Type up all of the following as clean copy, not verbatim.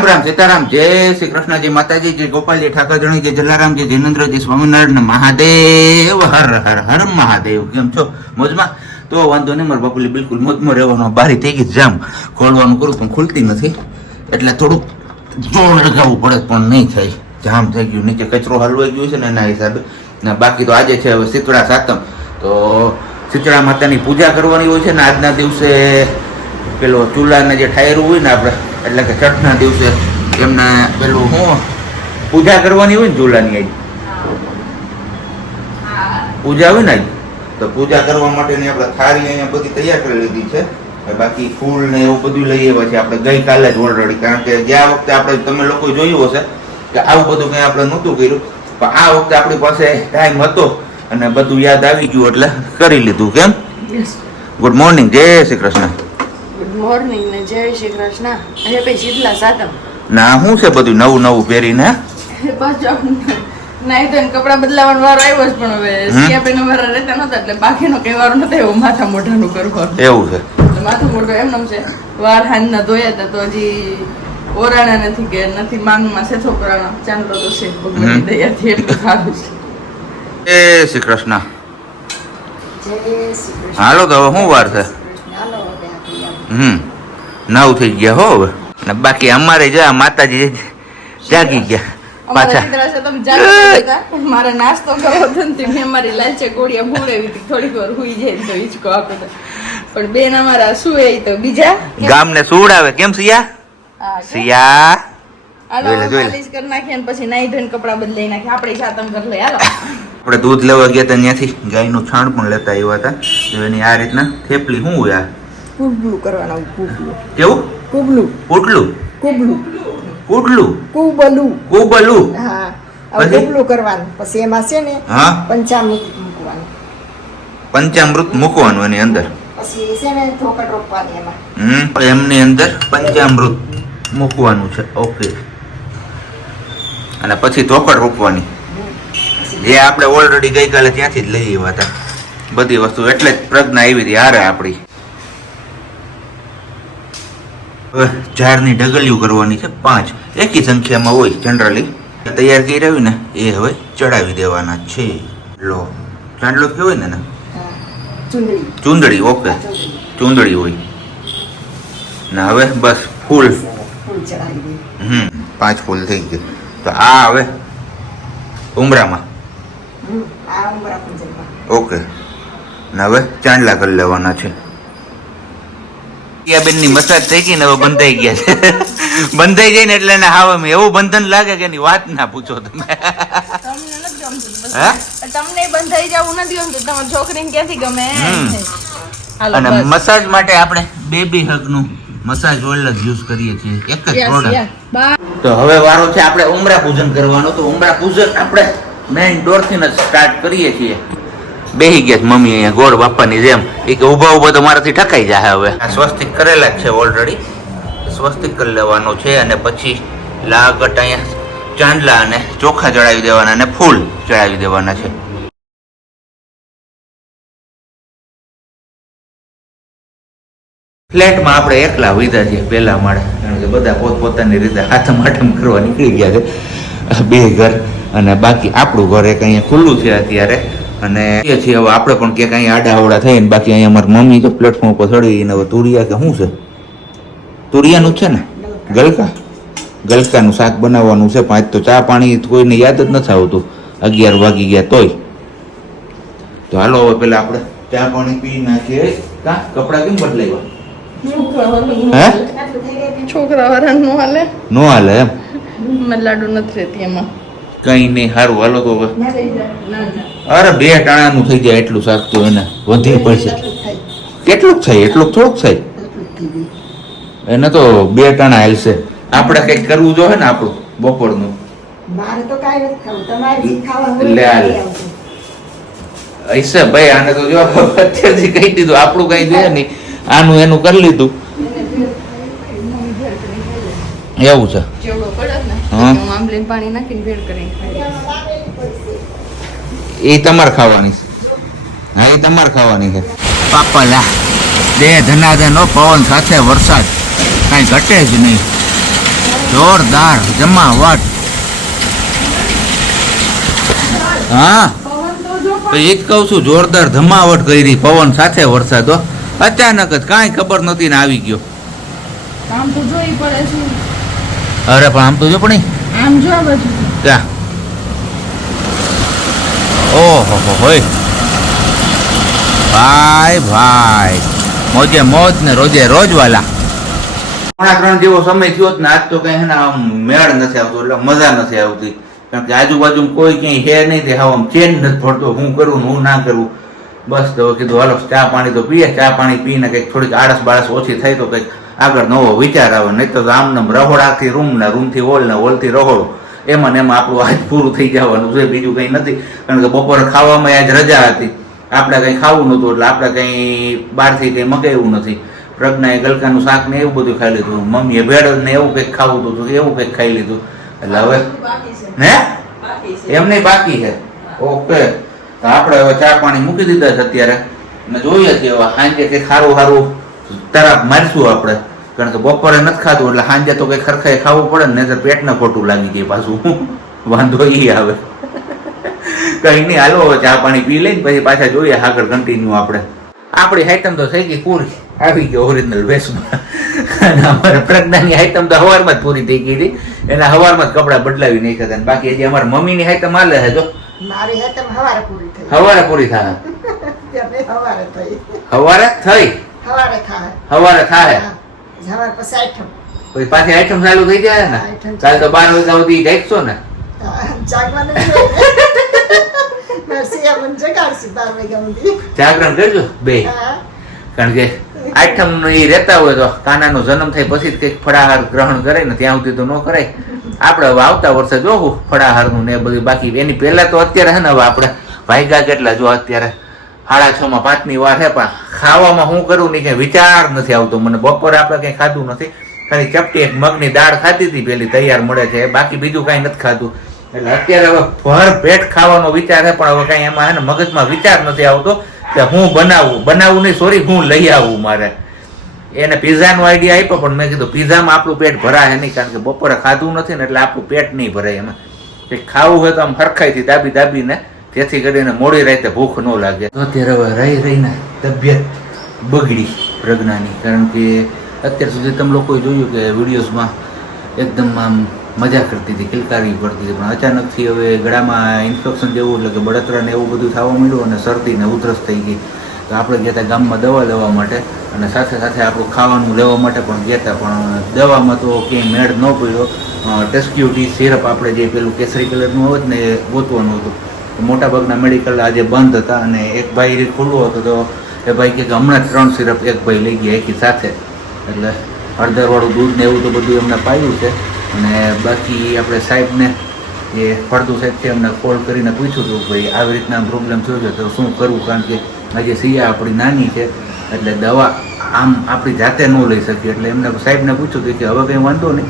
રામ રામ સીતારામ જય શ્રી કૃષ્ણ જય માતાજી જય ગોપાલજી ઠાકરજણી જય જલારામજી જૈનેન્દ્રજી સ્વામિનારાયણ મહાદેવ હર હર હર મહાદેવ. કેમ છો? મોજમાં? તો વાંધો નહીં, મારા બાપુલી બિલકુલ મોજમાં રહેવાનો. બારી થઈ ગઈ જામ, ખોલવાનું કરું પણ ખુલતી નથી, એટલે થોડુંક જોર લગાવવું પડે પણ નહીં થાય. જામ થઈ ગયું, નીચે કચરો હલવાઈ ગયો છે ને એના હિસાબે. ને બાકી તો આજે છે હવે શીતળા સાતમ, તો શીતળા માતાની પૂજા કરવાની હોય છે ને આજના દિવસે. પેલો ચૂલાને જે ઠાયરું હોય ને આપણે, એટલે કે છઠના દિવસે એમને પેલું શું પૂજા કરવાની હોય ને ચૂલાની, આજ પૂજા હોય ને આજ, તો પૂજા કરવા માટેની આપણે થાળી અહીંયા બધી તૈયાર કરી લીધી છે. બાકી ફૂલ ને એવું બધું લઈ આવ્યા છે આપણે ગઈકાલે જ ઓલરેડી, કારણ કે ગયા વખતે આપણે તમે લોકો જોયું હશે કે આવું બધું કંઈ આપણે નહોતું કર્યું, પણ આ વખતે આપણી પાસે ટાઈમ હતો અને બધું યાદ આવી ગયું એટલે કરી લીધું. કેમ? ગુડ મોર્નિંગ, જય શ્રી કૃષ્ણ. ગુડ મોર્નિંગ ને જય શ્રી કૃષ્ણ. અરે ભાઈ શીતલા સાતમ ના શું છે બધું નવું નવું પહેરીને? બસ નાઈ તો કપડા બદલાવાનો વારો આવ્યો જ, પણ હવે સિયાપીનો વારો રહેતા નહોતા એટલે બાકીનો કઈ વારો નતો એવો માથા મોઢાનું કરવાનું. એવું છે? માથું મોઢું એમનેમ છે. વાર હાંજના ધોયા હતા તો હજી ઓરાણા નથી કે નથી, માંગમાં સેથો કરાણા ચાંદલો તો છે ભગવાનની દયાથી, એટલું સારું છે. જય શ્રી કૃષ્ણ. હાલો તો હવે શું વાર છે? નવ થઈ ગયા હો હવે. ને બાકી અમારે જા માતાજી જાગી ગયા પાછા. મારે નાસ્તો કરવો હતો ને મેં મારી લાલચે ગોળિયા ભૂળેવી હતી, થોડીક વાર હુઈ જાય તો હિંચકો આપે તો, પણ બેન અમારા સુએ તો બીજા ગામને સુવડાવે. કેમ સિયા? સિયા માલિશ કરી નાખીએ ને પછી નાઈ ધોઈને કપડા બદલાઈ નાખીએ. આપણે સાતમ કરી લઈએ. હાલો આપણે દૂધ લેવા ગયા હતા, ત્યાંથી ગાયનું છાણ પણ લેતા આવ્યા હતા. તો એની આ રીતના થેપલી શું હોય? આ કુબલું કરવાનું. કુબલું કેવું? કુબલું કુટલું કુબલું કુટલું કુબલું કુબલું. હા, કુબલું કરવાનું. પછી એમાં છે ને હા પંચામૃત મૂકવાનું. પંચામૃત મૂકવાનું એની અંદર. પછી છે ને ધોકડ રોપવાની એમાં. એમની અંદર પંચામૃત મૂકવાનું છે. ઓકે. અને પછી ધોકડ રોપવાની, જે આપણે ઓલરેડી ગઈકાલે ત્યાંથી જ લઈ આવ્યા હતા બધી વસ્તુ, એટલે જ પ્રજ્ઞા આવી હતી હારે આપણી. હવે ઝાડની ઢગલીઓ કરવાની છે 5, એકી સંખ્યામાં હોય જનરલી. તૈયાર કરી રહ્યું ને એ હવે ચડાવી દેવાના છે. લો ચાંદલો કહેવાય ને? ચૂંદડી. ઓકે, ચૂંદડી હોય ને. હવે બસ ફૂલ 5 ફૂલ થઈ ગયું. તો આ હવે ઉમરામાં. ઓકે. ને હવે ચાંદલા કરી લેવાના છે. બેનની મસાજ થઈ ગઈ ને હવે બંધાઈ ગયા છે. બંધાઈ જાય ને એટલે એને હાવ એવું બંધન લાગે કે એની વાત ના પૂછો તમે. તમને બંધાઈ જવું નથી ગમતું, તમારી છોકરીને ક્યાંથી ગમે? અને મસાજ માટે આપણે બેબી હગ નું મસાજ ઓઇલ જ યુઝ કરીએ છીએ, એક જ પ્રોડક્ટ. તો હવે વારો છે આપણે ઉમરા પૂજન કરવાનો. તો ઉમરા પૂજન આપણે મેઇન ડોર થી જ સ્ટાર્ટ કરીએ છીએ. બેહી ગયા મમ્મી અહીંયા ગોળ બાપાની જેમ, એ કે ઉભા ઉભા તો મારાથી ઠકાઈ જાય. હવે આ સ્વસ્તિક કરેલા જ છે ઓલરેડી, સ્વસ્તિક કરી લેવાનો છે. અને પછી લાગટ અહીંયા ચાંદલા અને ચોખા ચડાવી દેવાના અને ફૂલ ચડાવી દેવાના છે. ફ્લેટમાં આપણે એકલા વિધા છીએ પહેલા માળે, કારણ કે બધા પોતપોતાની રીતે હાથમ હાથમ કરવા નીકળી ગયા છે. 2 ઘર અને બાકી આપણું ઘર એક અહીંયા ખુલ્લું છે અત્યારે. અને એ છે હવે આપણે પણ ક્યાંક અહીંયા આડા અવડા થઈને, બાકી અહીંયા મારી મમ્મી તો પ્લેટફોર્મ ઉપર ચડીને હવે તુરિયા કે શું છે, તુરિયાનું છે ને, ગલકાનું શાક બનાવવાનું છે. 5 તો ચા પાણી કોઈને યાદ જ નથી આવતું, 11 વાગી ગયા તોય. તો હાલો હવે પેલા આપણે ચા પાણી પી નાખીએ. કપડા કેમ બદલાવ્યા? છોકરા વાળા નો હાલે એમ લાડુ નથી રહેતી એમાં. કઈ નહીં, સારું હાલો તો હવે. અરે 2 ટાણાનું થઈ જાય એટલું શાક તો એને વધી પડશે. કેટલુંક થાય? એટલું થોડુંક થાય એને, તો 2 ટાણા હાલશે. આપણે કઈક કરવું જોઈએ ને આપણું બપોરનું. લે હશે ભાઈ, આને તો જો અત્યારથી કહી દીધું, આપણું કઈ દે નહીં, આનું એનું કરી લીધું. એવું છે? એ તમારે ખાવાની છે. હા, એ તમારે ખાવાની છે. પાપા લા 2 ધનાધન પવન સાથે વરસાદ, કાંઈ ઘટે જ નહીં. જોરદાર જમાવટ. હા પવન તો જો તો એ જ કહું છું, જોરદાર ધમાવટ કરી પવન સાથે વરસાદ હો. અચાનક જ કાંઈ ખબર નહોતી ને આવી ગયો. આમ તો જોઈ પડે છે. અરે પણ આમ તો જો પણ આમ જો આ બાજુ ક્યાં ઓહો હોય ભાઈ ભાઈ, મોજે મોજ ને રોજે રોજ વાલા. 3:30 જેવો સમય થયો જ ને આજ તો કઈ હે ને આમ મેળ નથી આવતો, એટલે મજા નથી આવતી. કારણ કે આજુબાજુ કોઈ ક્યાંય હે નહીં, તે આમ ચેન નથી પડતો, હું કરું ને હું ના કરું. બસ તો કીધું હાલો ચા પાણી તો પીએ, ચા પાણી પીને કંઈક થોડીક આળસ બાળસ ઓછી થાય તો કંઈક આગળ નવો વિચાર આવે. નહીં તો આમને રહોડાથી રૂમ ને રૂમથી હોલ ને હોલથી રહોડો, એમાં ને એમાં આપણું આજ પૂરું થઈ જવાનું છે, બીજું કંઈ નથી. કારણ કે બપોરે ખાવામાં આજ રજા હતી, આપણે કંઈ ખાવું નહોતું, એટલે આપણે કંઈ બહારથી કંઈ મગાવ્યું નથી. પ્રજ્ઞાએ ગલકાનું શાક ને એવું બધું ખાઈ લીધું, મમ્મીએ ભેળ ને એવું કંઈક ખાવું હતું, એવું કંઈક ખાઈ લીધું. એટલે હવે હે એમ નહીં બાકી છે. ઓકે, તો આપણે હવે ચા પાણી મૂકી દીધા છે અત્યારે, અને જોઈએ છીએ હવે સાંજે કંઈક સારું સારું તરાપ મારશું આપણે. કારણ કે બપોરે નથી ખાધું એટલે સાંજે તો કંઈક ખરખાઈ ખાવું પડે ને, નહીંતર પેટને ખોટું લાગી જાય પાછું. વાંધો એ આવે. કઈ નહીં, હાલો હવે ચા પાણી પી લઈને પછી પાછા જોઈએ આગળ કન્ટિન્યુ. આપણી આઈટમ તો થઈ ગઈ પૂરી, આવી ગઈ ઓરિજિનલ વેશમાં. અને અમારે પ્રજ્ઞાની આઈટમ તો હવારમાં જ પૂરી થઈ ગઈ હતી, એના હવારમાં જ કપડાં બદલાવી નાખ્યા હતા. બાકી હજી અમારા મમ્મીની આઈટમ હાલે છે. જો મારી હેતમ હવારે પૂરી થઈ. હવારે પૂરી થાય. હવારે થઈ. હવારે થઈ હવારે થાય. હવારે થાય હવારે પછી આઈટમ. પછી પાછી આઈટમ ચાલુ થઈ જાય ને. કાલ તો 12 વાગ્યા સુધી જાગશો ને. જાગવાનું નરસિંહ મને જગાડશે 12 વાગ્યા સુધી. જાગરણ કરજો બે. કારણ કે આઠમ એ રહેતા હોય તો કાનાનો જન્મ થાય પછી જ કંઈક ફળાહાર ગ્રહણ કરે ને, ત્યાં સુધી તો ન કરાય. આપણે હવે આવતા વર્ષે જોવું ફળાહારનું ને એ બધું. બાકી એની પહેલા તો અત્યારે છે ને, હવે આપણે વાગ્યા કેટલા જો અત્યારે 6:30 5ની વાર છે, પણ ખાવામાં હું કરું નહીં, કઈ વિચાર નથી આવતો મને. બપોરે આપણે કઈ ખાધું નથી, ખાલી ચપટી એક મગની દાળ ખાધી હતી પેલી તૈયાર મળે છે, બાકી બીજું કઈ નથી ખાધું. એટલે અત્યારે હવે ભર પેટ ખાવાનો વિચાર છે, પણ હવે કઈ એમાં છે ને મગજમાં વિચાર નથી આવતો કે હું બનાવું નહીં, સોરી હું લઈ આવું. મારે એને પીઝાનો આઈડિયા આપ્યો, પણ મેં કીધું પીઝામાં આપણું પેટ ભરાય નહીં, કારણ કે બપોરે ખાધું નથી ને, એટલે આપણું પેટ નહીં ભરાય. એમાં કંઈક ખાવું હોય તો આમ હરખાઈથી દાબીને, જેથી કરીને મોડી રાતે ભૂખ ન લાગે. તો અત્યારે હવે રહીને તબિયત બગડી પ્રજ્ઞાની, કારણ કે અત્યાર સુધી તમે લોકોએ જોયું કે વિડીયોઝમાં એકદમ આમ મજા કરતી હતી, કિલકારી પડતી હતી, પણ અચાનકથી હવે ગળામાં ઇન્ફેક્શન જેવું, એટલે કે બળતરા ને એવું બધું થવા માંડ્યું, અને શરદી ને ઉધરસ થઈ ગઈ. તો આપણે ગયા હતા ગામમાં દવા લેવા માટે, અને સાથે સાથે આપણું ખાવાનું લેવા માટે પણ ગયા હતા, પણ દવામાં તો ક્યાંય મેળ ન પડ્યો. ટેસ્ક્યુટી સિરપ આપણે જે પેલું કેસરી કલરનું હોય ને એ ગોતવાનું હતું. મોટાભાગના મેડિકલ આજે બંધ હતા, અને એક ભાઈ ખુલ્લો હતો, તો એ ભાઈ કે હમણાં 3 સિરપ એક ભાઈ લઈ ગયા એકી સાથે. એટલે હળદરવાળું દૂધ ને એવું તો બધું એમને પાયું છે. અને બાકી આપણે સાહેબને જે ફળદુ સાહેબ છે એમને કોલ કરીને પૂછ્યું હતું ભાઈ આવી રીતના પ્રોબ્લેમ થયો છે તો શું કરવું, કારણ કે આજે સિયા આપણી નાની છે, એટલે દવા આમ આપણી જાતે ન લઈ શકીએ. એટલે એમને સાહેબને પૂછ્યું હતું કે હવે કંઈ વાંધો નહીં,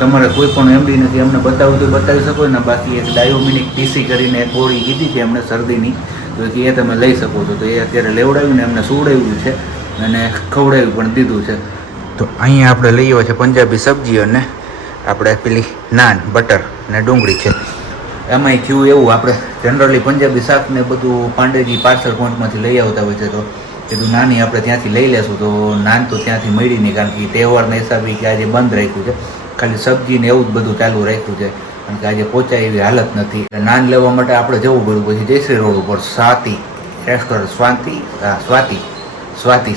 તમારે કોઈ પણ એમડી નથી, એમને બતાવવું તો બતાવી શકો ને. બાકી એક ડાયોમિનિક ટીસી કરીને એક ગોળી કીધી છે એમને શરદીની, તો એ તમે લઈ શકો છો. તો એ અત્યારે લેવડાવ્યું ને એમને સુવડાવ્યું છે અને ખવડાવ્યું પણ દીધું છે. તો અહીંયા આપણે લઈ આવ્યા છે પંજાબી સબ્જી, અને આપણે પેલી નાન બટર ને ડુંગળી છે. એમાંય થયું એવું, આપણે જનરલી પંજાબી શાક ને બધું પાંડેજી પાર્સલ પોઈન્ટમાંથી લઈ આવતા હોય છે, તો કીધું નાની આપણે ત્યાંથી લઈ લેશું. તો નાન તો ત્યાંથી મળી નહીં, કારણ કે તહેવારના હિસાબે કે આજે બંધ રાખ્યું છે, ખાલી સબ્જી ને એવું જ બધું ચાલુ રાખ્યું છે, કારણ કે આજે પહોંચાય એવી હાલત નથી. એટલે નાન લેવા માટે આપણે જવું પડ્યું પછી જયશ્રી રોડ ઉપર સ્વાતિ રેસ્ટોરન્ટ,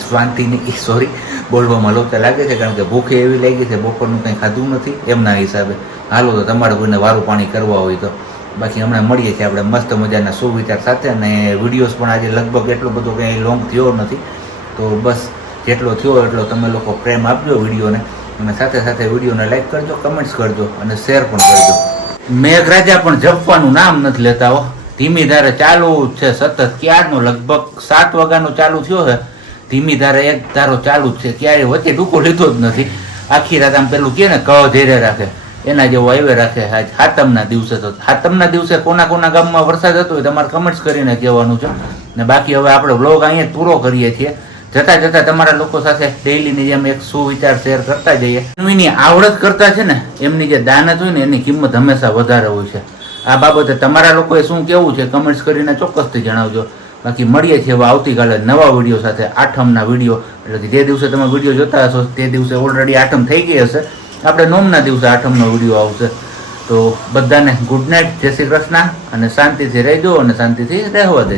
સ્વાતિની સોરી બોલવામાં લોચા લાગે છે, કારણ કે ભૂખે એવી લાગી છે, બપોરનું કંઈ ખાધું નથી એમના હિસાબે. હાલો તો તમારે કોઈને વારું પાણી કરવા હોય તો. બાકી હમણાં મળીએ છીએ આપણે મસ્ત મજાના સુવિચાર સાથે, અને વિડીયોઝ પણ આજે લગભગ એટલો બધો કંઈ લોંગ થયો નથી. તો બસ જેટલો થયો એટલો તમે લોકો પ્રેમ આપજો વિડીયોને, અને સાથે સાથે વિડીયોને લાઈક કરજો, કમેન્ટ્સ કરજો અને શેર પણ કરજો. મેઘરાજા પણ જપવાનું નામ નથી લેતા હો, ધીમી ધારે ચાલુ છે સતત, ક્યારનો લગભગ 7 વાગ્યાનો ચાલુ થયો છે, ધીમી ધારે એક ધારો ચાલુ જ છે, ક્યારેય વચ્ચે ટૂંકો લીધો જ નથી. આખી રાત આમ પેલું કે ને ક ધીરે રાખે એના જેવો આવ્યો રાખે. આજ હાતમના દિવસે, તો હાતમના દિવસે કોના ગામમાં વરસાદ હતો તમારે કમેન્ટ્સ કરીને કહેવાનું છે. ને બાકી હવે આપણે વ્લોગ અહીંયા પૂરો કરીએ છીએ. જતા જતા તમારા લોકો સાથે ડેઈલીની જેમ એક સુવિચાર શેર કરતા જઈએ. એની આવડત કરતા છે ને એમની જે દાનત હોય ને એની કિંમત હંમેશા વધારે હોય છે. આ બાબતે તમારા લોકોએ શું કેવું છે કમેન્ટ્સ કરીને ચોક્કસથી જણાવજો. બાકી મળીએ છીએ હવે આવતીકાલે નવા વિડીયો સાથે, આઠમના વિડીયો. એટલે કે જે દિવસે તમે વિડીયો જોતા હશો તે દિવસે ઓલરેડી આઠમ થઈ ગઈ હશે. આપણે નોમના દિવસે આઠમનો વિડીયો આવશે. તો બધાને ગુડ નાઇટ, જય શ્રી કૃષ્ણ, અને શાંતિથી રહેજો અને શાંતિથી રહેવા દેજો.